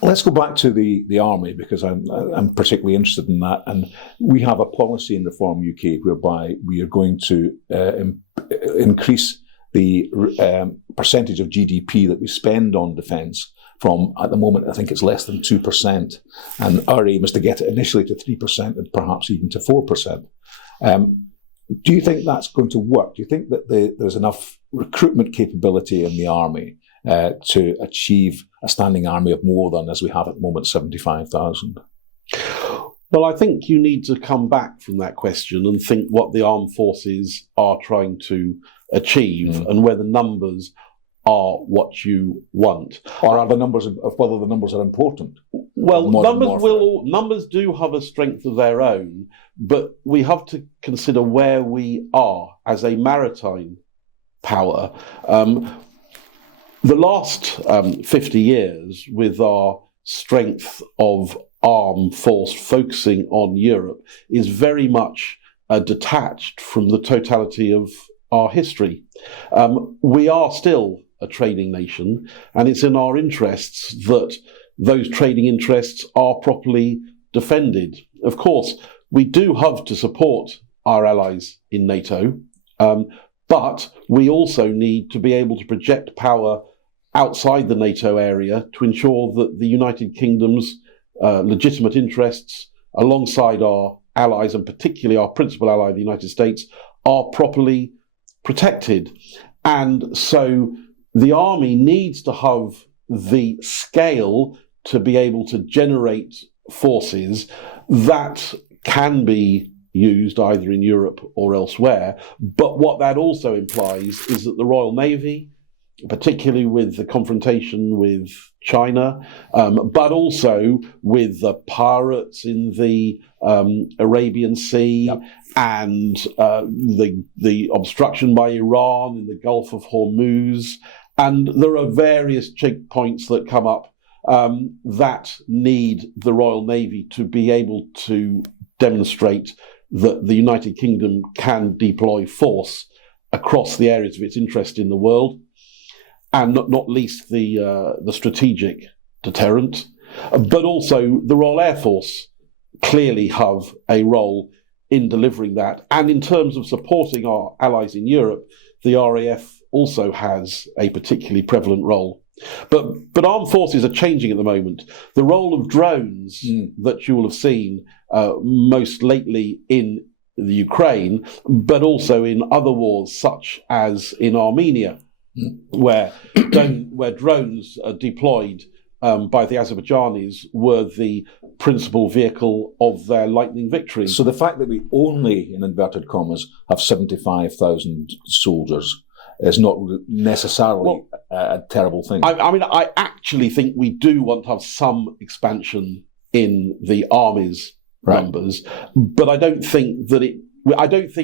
Let's go back to the army, because I'm particularly interested in that. And we have a policy in Reform UK whereby we are going to increase the percentage of GDP that we spend on defence from, at the moment, I think it's less than 2%. And our aim is to get it initially to 3% and perhaps even to 4%. Do you think that's going to work? Do you think that there's enough recruitment capability in the army to achieve a standing army of more than, as we have at the moment, 75,000? Well, I think you need to come back from that question and think what the armed forces are trying to achieve and whether numbers are what you want. Or are the numbers of whether the numbers are important? Well, numbers do have a strength of their own, but we have to consider where we are as a maritime power. The last 50 years, with our strength of armed force focusing on Europe, is very much detached from the totality of our history. We are still a trading nation, and it's in our interests that those trading interests are properly defended. Of course, we do have to support our allies in NATO, but we also need to be able to project power outside the NATO area to ensure that the United Kingdom's legitimate interests, alongside our allies, and particularly our principal ally, the United States, are properly protected. And so the army needs to have the scale to be able to generate forces that can be used either in Europe or elsewhere. But what that also implies is that the Royal Navy, particularly with the confrontation with China, but also with the pirates in the Arabian Sea, and the obstruction by Iran in the Gulf of Hormuz. And there are various checkpoints that come up that need the Royal Navy to be able to demonstrate that the United Kingdom can deploy force across the areas of its interest in the world, and not least the strategic deterrent. But also the Royal Air Force clearly have a role in delivering that. And in terms of supporting our allies in Europe, the RAF also has a particularly prevalent role. But armed forces are changing at the moment. The role of drones that you will have seen most lately in the Ukraine, but also in other wars such as in Armenia, where drones are deployed by the Azerbaijanis were the principal vehicle of their lightning victory. So the fact that we only, in inverted commas, have 75,000 soldiers is not necessarily a terrible thing. I mean, I actually think we do want to have some expansion in the army's numbers, but I don't think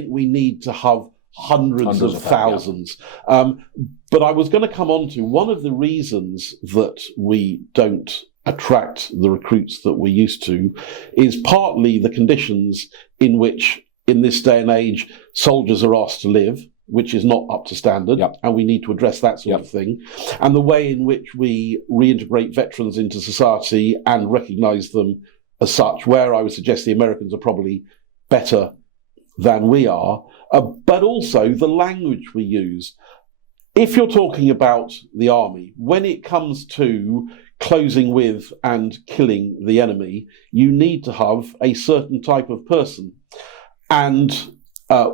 we need to have hundreds of thousands. But I was going to come on to one of the reasons that we don't attract the recruits that we used to is partly the conditions in which, in this day and age, soldiers are asked to live, which is not up to standard, and we need to address that sort of thing, and the way in which we reintegrate veterans into society and recognise them as such, where I would suggest the Americans are probably better than we are, but also the language we use. If you're talking about the army, when it comes to closing with and killing the enemy, you need to have a certain type of person. And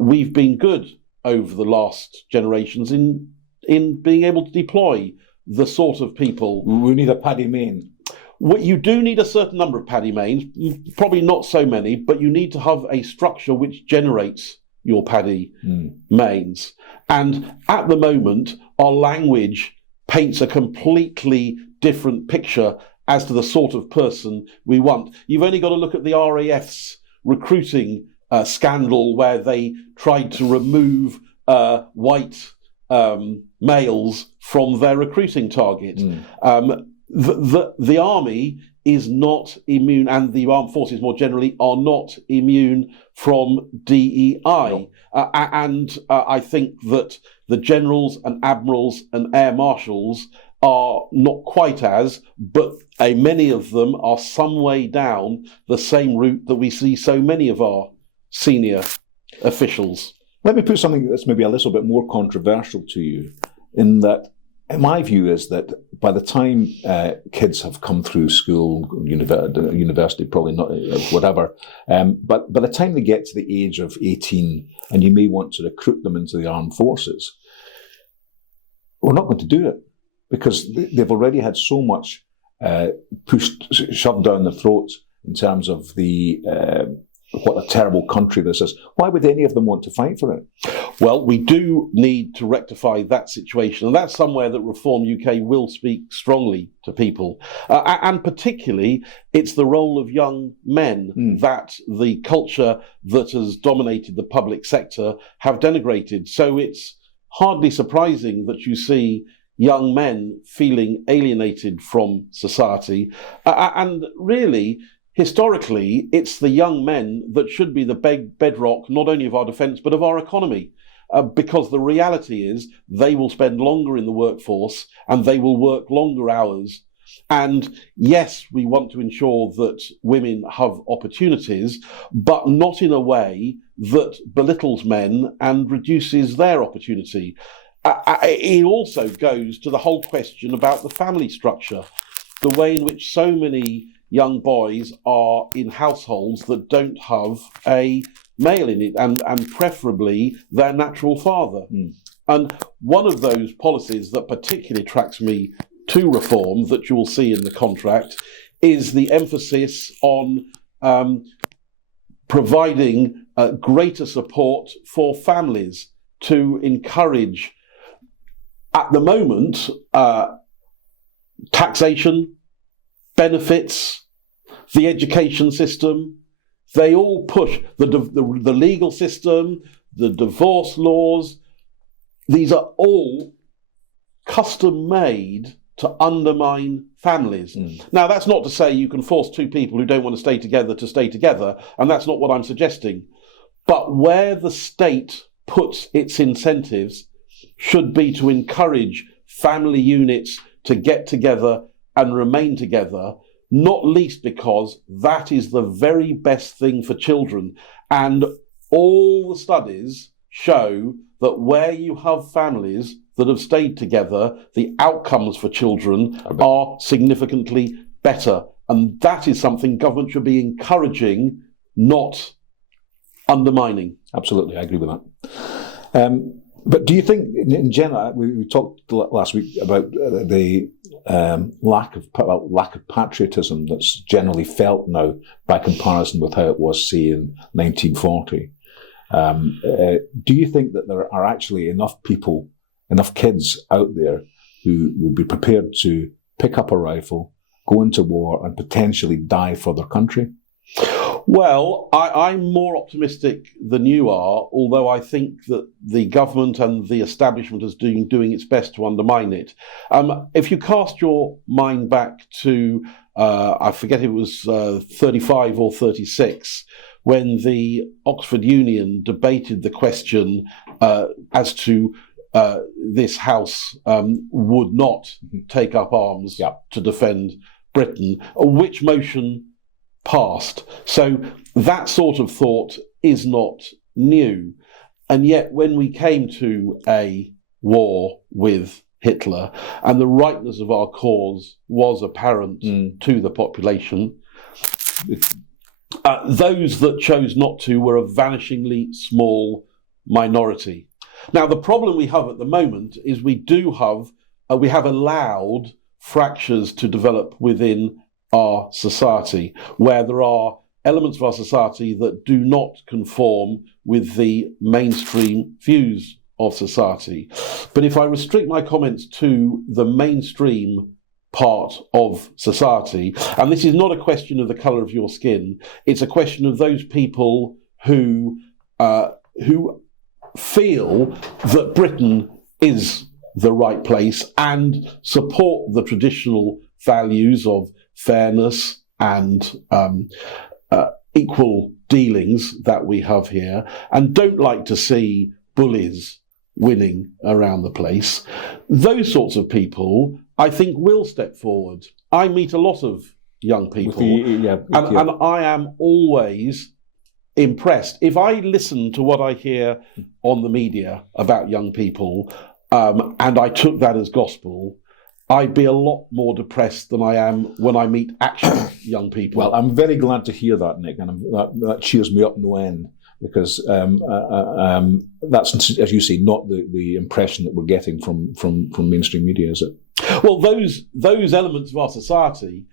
we've been good over the last generations in being able to deploy the sort of people. We need a Paddy Main. You do need a certain number of Paddy Mains, probably not so many, but you need to have a structure which generates your Paddy Mains. And at the moment, our language paints a completely different picture as to the sort of person we want. You've only got to look at the RAF's recruiting scandal where they tried to remove white males from their recruiting target. The army is not immune, and the armed forces more generally are not immune from DEI. No. And I think that the generals and admirals and air marshals are not quite as, but many of them are some way down the same route that we see so many of our senior officials. Let me put something that's maybe a little bit more controversial to you, in that my view is that by the time kids have come through school, university, probably not, whatever, but by the time they get to the age of 18 and you may want to recruit them into the armed forces, we're not going to do it because they've already had so much shoved down their throats in terms of the what a terrible country this is. Why would any of them want to fight for it? Well, we do need to rectify that situation, and that's somewhere that Reform UK will speak strongly to people. And particularly, it's the role of young men that the culture that has dominated the public sector have denigrated. So it's hardly surprising that you see young men feeling alienated from society. And really, historically, it's the young men that should be the bedrock not only of our defence but of our economy, because the reality is they will spend longer in the workforce and they will work longer hours. And yes, we want to ensure that women have opportunities, but not in a way that belittles men and reduces their opportunity. It also goes to the whole question about the family structure, the way in which so many young boys are in households that don't have a male in it, and preferably their natural father. And one of those policies that particularly attracts me to Reform, that you will see in the contract, is the emphasis on providing greater support for families to encourage, at the moment, taxation, benefits, the education system. They all push the legal system, the divorce laws. These are all custom made to undermine families. Now, that's not to say you can force two people who don't want to stay together, and that's not what I'm suggesting. But where the state puts its incentives should be to encourage family units to get together and remain together, not least because that is the very best thing for children. And all the studies show that where you have families that have stayed together, the outcomes for children are significantly better. And that is something government should be encouraging, not undermining. Absolutely, I agree with that. But do you think, in general, we talked last week about the lack of patriotism that's generally felt now by comparison with how it was, say, in 1940. Do you think that there are actually enough kids out there who would be prepared to pick up a rifle, go into war, and potentially die for their country? Well, I'm more optimistic than you are, although I think that the government and the establishment is doing its best to undermine it. If you cast your mind back to, I forget, it was 35 or 36, when the Oxford Union debated the question as to this House would not take up arms to defend Britain, which motion passed. So that sort of thought is not new. And yet when we came to a war with Hitler and the rightness of our cause was apparent to the population, those that chose not to were a vanishingly small minority. Now, the problem we have at the moment is we have allowed fractures to develop within our society, where there are elements of our society that do not conform with the mainstream views of society. But if I restrict my comments to the mainstream part of society, and this is not a question of the colour of your skin, it's a question of those people who feel that Britain is the right place and support the traditional values of fairness and equal dealings that we have here, and don't like to see bullies winning around the place. Those sorts of people I think will step forward. I meet a lot of young people, and I am always impressed. If I listen to what I hear on the media about young people, and I took that as gospel, I'd be a lot more depressed than I am when I meet actual young people. Well, I'm very glad to hear that, Nick, and that cheers me up no end, because that's, as you say, not the impression that we're getting from mainstream media, is it? Well, those elements of our society,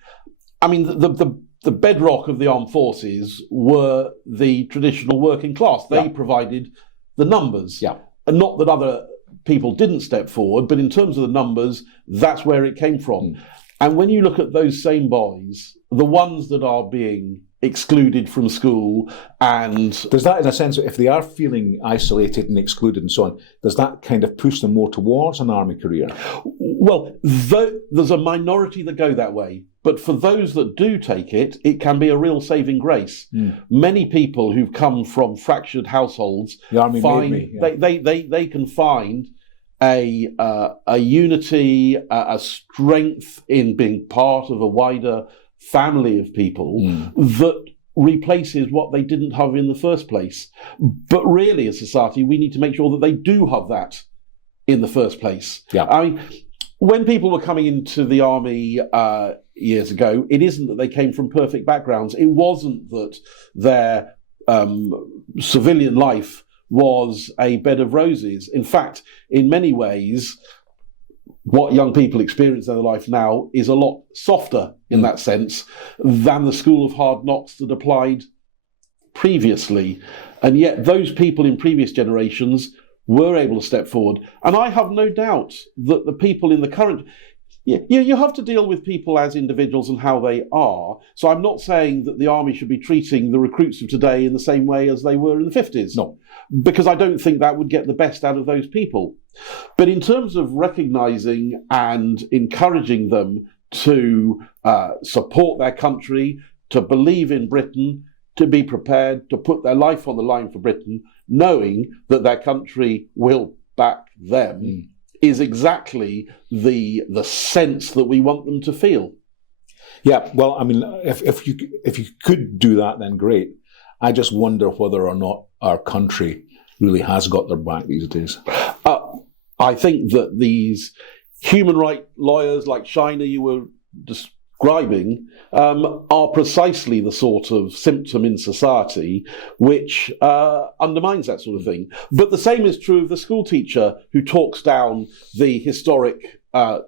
I mean, the bedrock of the armed forces were the traditional working class. They provided the numbers. Yeah. And not that other people didn't step forward, but in terms of the numbers, that's where it came from. And when you look at those same boys, the ones that are being excluded from school, and does that, in a sense, if they are feeling isolated and excluded and so on, does that kind of push them more towards an army career? Well, there's a minority that go that way, but for those that do take it, it can be a real saving grace. Many people who've come from fractured households, the army find made me, they can find a unity, a strength in being part of a wider family of people that replaces what they didn't have in the first place. But really, as society, we need to make sure that they do have that in the first place. Yeah. I mean, when people were coming into the army years ago, it isn't that they came from perfect backgrounds. It wasn't that their civilian life was a bed of roses. In fact, in many ways, what young people experience in their life now is a lot softer in that sense than the school of hard knocks that applied previously. And yet those people in previous generations were able to step forward. And I have no doubt that the people in the current... You have to deal with people as individuals and how they are. So I'm not saying that the army should be treating the recruits of today in the same way as they were in the 50s. No. Because I don't think that would get the best out of those people. But in terms of recognising and encouraging them to support their country, to believe in Britain, to be prepared to put their life on the line for Britain, knowing that their country will back them, is exactly the sense that we want them to feel. Yeah, well, I mean, if you could do that, then great. I just wonder whether or not our country really has got their back these days. I think that these human rights lawyers like Shiner you were describing are precisely the sort of symptom in society which undermines that sort of thing. But the same is true of the school teacher who talks down the historic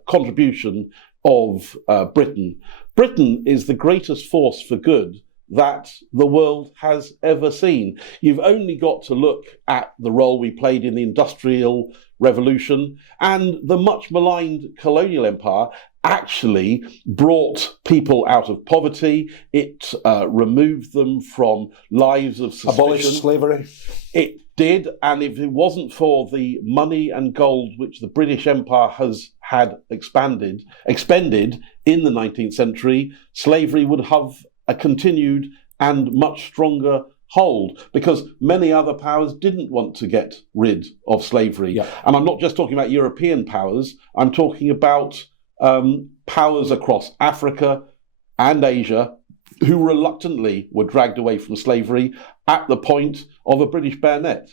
contribution of Britain. Britain is the greatest force for good that the world has ever seen. You've only got to look at the role we played in the Industrial Revolution, and the much maligned colonial empire actually brought people out of poverty. It removed them from lives of suspicion. Abolished slavery. It did, and if it wasn't for the money and gold which the British Empire had expended in the 19th century, slavery would have a continued and much stronger hold, because many other powers didn't want to get rid of slavery. Yeah. And I'm not just talking about European powers, I'm talking about powers across Africa and Asia who reluctantly were dragged away from slavery at the point of a British bayonet.